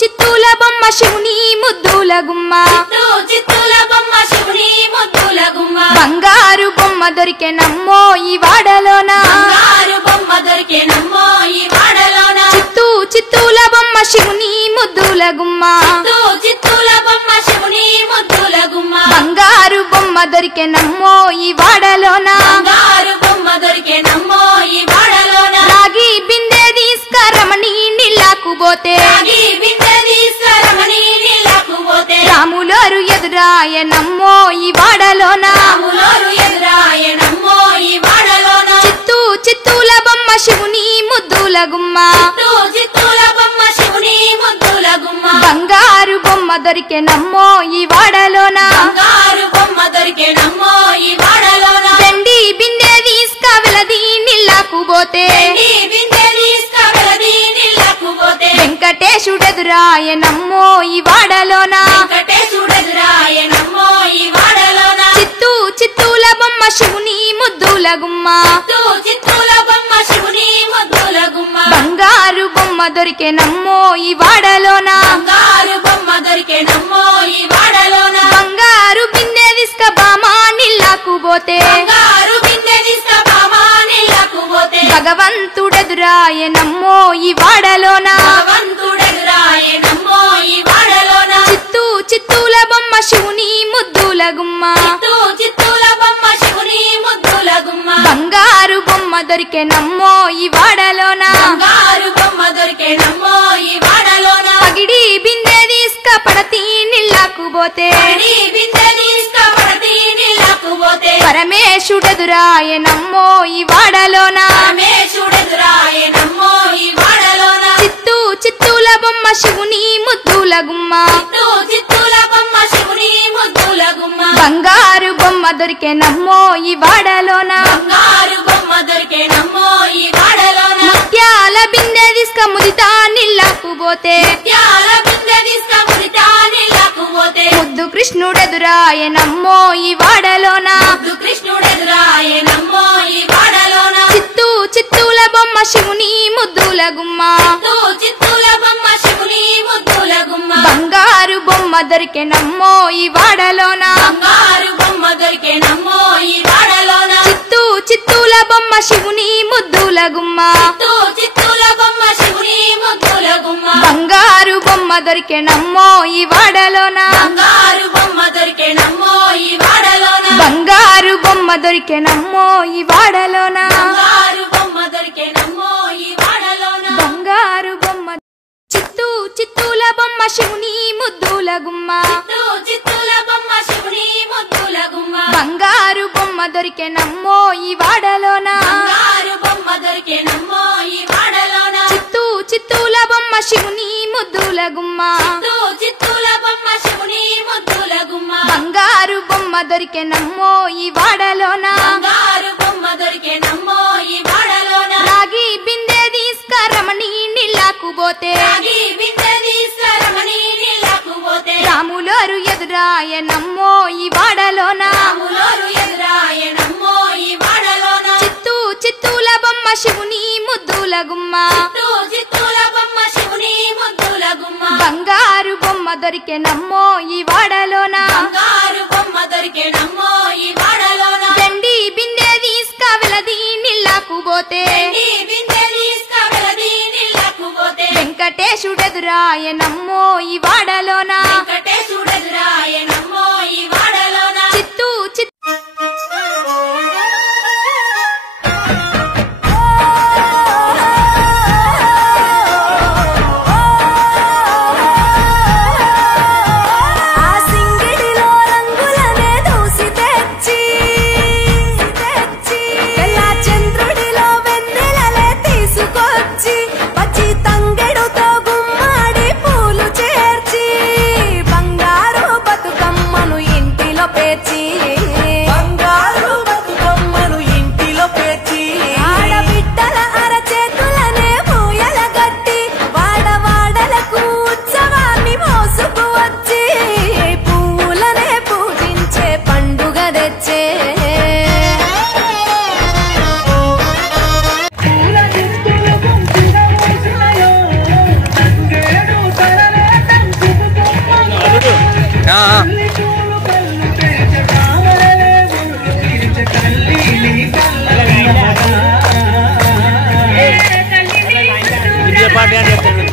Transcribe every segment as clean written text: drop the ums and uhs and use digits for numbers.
చిత్తూల బొమ్మ శివుని ముద్దుల గుమ్మ చిత్తూల బొమ్మ శివుని ముద్దుల గుమ్మ బంగారు బొమ్మ దొరికెనమ్మో ఈ వాడలోన బంగారు బొమ్మ దొరికెనమ్మో ఈ వాడలోన చిత్తూల బొమ్మ శివుని ముద్దుల గుమ్మ చిత్తూల బొమ్మ శివుని ముద్దుల గుమ్మ బంగారు బొమ్మ దొరికెనమ్మో ఈ వాడలోన బంగారు బొమ్మ దొరికెనమ్మో ఈ వాడలోన రాగి బిందె తీసుకరమణి నీళ్ళకు పోతే రాగి బిందె తీసుకరమణి నీళ్ళకు పోతే రాములోరు ఎదురాయనమ్మో ఈ వాడలోన రాములోరు ఎదురాయనమ్మో ఈ వాడలోన చిత్తూల బొమ్మ శివుని ముద్దుల గుమ్మ చిత్తూల బొమ్మ శివుని ముద్దుల గుమ్మ బంగారు బొమ్మ దొరికెనమ్మో ఈ వాడలోన బంగారు బొమ్మ దొరికెనమ్మో ఈ వాడలోన వెండి బిందె తీసుకవెలది నీళ్ళకు పోతే బిందె తీసుకవెలది నీళ్ళకు పోతే వెంకటేశుడెదురాయనమ్మో ఈ వాడలోన వెంకటేశుడెదురాయనమ్మో ఈ వాడలోన చిత్తూల బొమ్మ శివుని ముద్దుల గుమ్మ చిత్తూల బొమ్మ శివుని ముద్దుల గుమ్మ బంగారు బొమ్మ దొరికెనమ్మో ఈ వాడలోన బంగారు బొమ్మ దొరికెనమ్మో ఈ వాడలోన బంగారు బిందె తీసుక బామ నీళ్ళకు పోతే బంగారు బిందె తీసుకబామా నీళ్ళకు పోతే భగవంతుడెదురాయనమ్మో ఈ వాడలోన భగవంతుడెదురాయనమ్మో ఈ వాడలోన చిత్తూల బొమ్మ శివుని ముద్దుల గుమ్మ చిత్తూల బొమ్మ శివుని ముద్దుల గుమ్మ బంగారు బొమ్మ దొరికెనమ్మో ఈ వాడలోన బంగారు బొమ్మ దొరికెనమ్మో ఈ వాడలోన పగిడి బిందె తీసుక పడతి నీళ్ళకు పోతే బిందె తీసుకబడతి నీళ్ళకు పోతే పరమేశుడెదురాయనమ్మో ఈ వాడలోన పరమేశుడెదురాయనమ్మో ఈ వాడలోన చిత్తూల బొమ్మ శివుని ముద్దుల గుమ్మ చిత్తూల బొమ్మ శివుని ముద్దుల గుమ్మ బంగారు బొమ్మ దొరికెనమ్మో ఈ వాడలోన బంగారు బొమ్మ దొరికెనమ్మో ఈ వాడలోన ముత్యాల బిందె తీసుక ముదితా నీళ్ళకు పోతే ముత్యాల బిందె తీసుకబడతా నీళ్ళకు పోతే ముద్దు కృష్ణుడెదురాయనమ్మో ఈ వాడలోన కృష్ణుడెదురాయనమ్మో ఈ వాడలోన చిత్తూల బొమ్మ శివుని ముద్దుల గుమ్మ చిత్తూల బొమ్మ శివుని ముద్దుల గుమ్మ బంగారు బొమ్మ దొరికెనమ్మో ఈ వాడలోన బంగారు బొమ్మ దొరికెనమ్మో ఈ వాడలోన చిత్తూల బొమ్మ శివుని ముద్దుల గుమ్మ చిత్తూల బొమ్మ శివుని ముద్దుల గుమ్మ బంగారు బొమ్మ దొరికెనమ్మో ఈ వాడలోన బంగారు బొమ్మ దొరికెనమ్మో ఈ వాడలోన బంగారు బొమ్మ దొరికెనమ్మో ఈ వాడలోన బంగారు బొమ్మ దొరికెనమ్మో ఈ వాడలోన బంగారు బొమ్మ చిత్తూల బొమ్మ శివుని ముద్దుల గుమ్మ చిత్తూల బొమ్మ శివుని ముద్దుల గుమ్మ బంగారు బొమ్మ దొరికెనమ్మో ఈ వాడలోన బంగారు బొమ్మ దొరికెనమ్మో ఈ వాడలోన చిత్తూల బొమ్మ శివుని ముద్దుల గుమ్మ చిత్తూల బొమ్మ శివుని ముద్దుల గుమ్మ బంగారు బొమ్మ దొరికెనమ్మో ఈ వాడలోన బంగారు బొమ్మ దొరికెనమ్మో ఈ వాడలోన రాగి బిందె తీసుకరమణి నీళ్ళకు పోతే రాగి బిందె తీసుకరమణి నీళ్ళకు పోతే రాములోరు ఎదురాయనమ్మో ఈ వాడలోన రాములోరు ఎదురాయనమ్మో ఈ వాడలోన చిత్తూల బొమ్మ శివుని ముద్దుల గుమ్మ చిత్తూల బొమ్మ శివుని ముద్దుల గుమ్మ బంగారు బొమ్మ దొరికెనమ్మో ఈ వాడలోన బంగారు బొమ్మ దొరికెనమ్మో ఈ వాడలోన వెండి బిందె తీసుకవెలది నీళ్ళకు పోతే బిందె తీసుకవెలది నీళ్ళకు పోతే వెంకటేశుడెదురాయనమ్మో ఈ వాడలోన వెంకటేశుడెదురాయనమ్మో ఈ వాడలోన తంగెడుతో గుమ్మాడి పూలు చేర్చి బంగారు బతుకమ్మ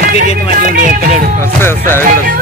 వస్తాయి వస్తాయి అవి కూడా.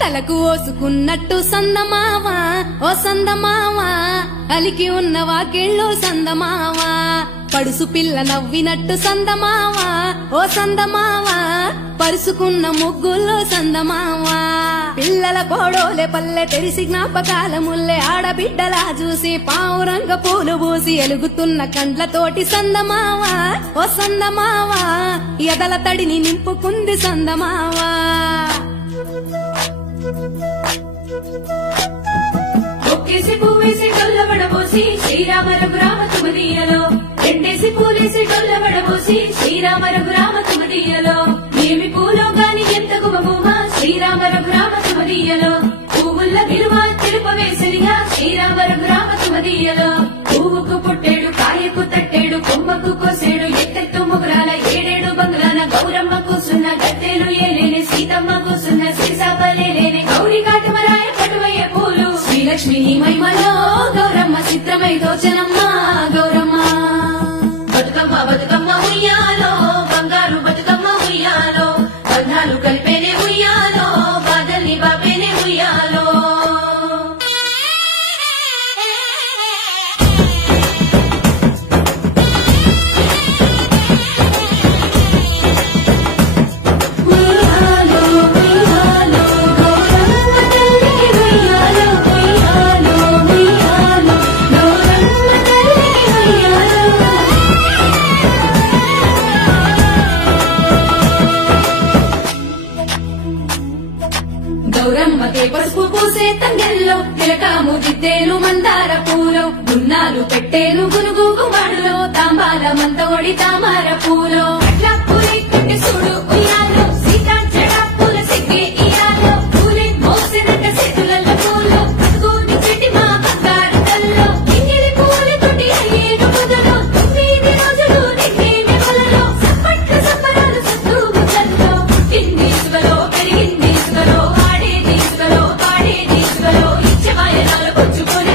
తలకు ఓసుకున్నట్టు సందమావా ఓ సందమావా అలికి ఉన్న వాకిళ్ళు సందమావా పడుసు పిల్ల నవ్వినట్టు సందమావా ఓ సందమావా పరుసుకున్న ముగ్గుల్లో సందమావా పిల్లల కోడోలే పల్లె తెరిసి జ్ఞాపకాల ముల్లె ఆడబిడ్డలా చూసి పావురంగ పూలు పూసి ఎలుగుతున్న కండ్లతోటి సందమావా ఓ సందమావా ఎదల తడిని నింపుకుంది సందమావా ఒక్కేసి పువ్వేసి డొల్లబడబోసి శ్రీరామ రఘురామ తుమదీయలో రెండేసి పూలేసి డొల్లబడబోసి శ్రీరామ రఘురామ తుమదీయలో ఏమి పూలో గాని ఎంత గుమగుమ శ్రీరామ రఘురామ తుమదీయలో పువ్వుల్ల విలువ తెలుపవేసనిగా శ్రీరామ రఘురామ తుమదీయలో పువ్వుకు పుట్టేడు కాయకు తట్టేడు కొమ్మకు కోసేడు ఎత్తెత్తు ముగురాల ఏడేడు బంగ్లాల గౌరమ్మ కూసున్న గద్దెలు ఏలేని సీతమ్మ కూసున్న సీసాపలేలేని గౌరీ కాటమరాయ కటువయ్య పూలు వరలక్ష్మి మహిమలో గౌరమ్మ చిత్రమై దోచనమ్మ గౌరమ్మ బతుకమ్మ బతుకమ్మ ఉయ్యాలో బంగారు బతుకమ్మ ఉయ్యాలో బంధాలు కలిపేనే ఉయ్యాలో బాధల్ని బాపేనే ఉయ్యాలో గౌరమ్మకే పసుపు పూసే తంగెల్లో తిలకాము దిద్దేలు మందార పూలో గున్నాలు పెట్టేలు గునుగు గుమాడులో తాంబాల మంత ఒడి తామర పూలో అట్లా పూలి కట్టి చూడు ఉయ్యాలో సీతా జడ పూల సిగ్గే ఇయాలో పూలే మోసినట్ట చేతుల పూలో అదుగోని చెట్టి మా బంగారు తల్లో ఇంగిలి పూలతోటి అయ్యేను మొదలో 9 రోజులు నిన్నేమి మొలలో సప్పట్లు సప్పరాలు సత్తు ముచ్చల్లో పుట్టింది సుగలో పెరిగింది సుగలో ఆడేది సుగలో పాడేది సుగలో ఇచ్చ వాయనాలు పుచ్చుకొని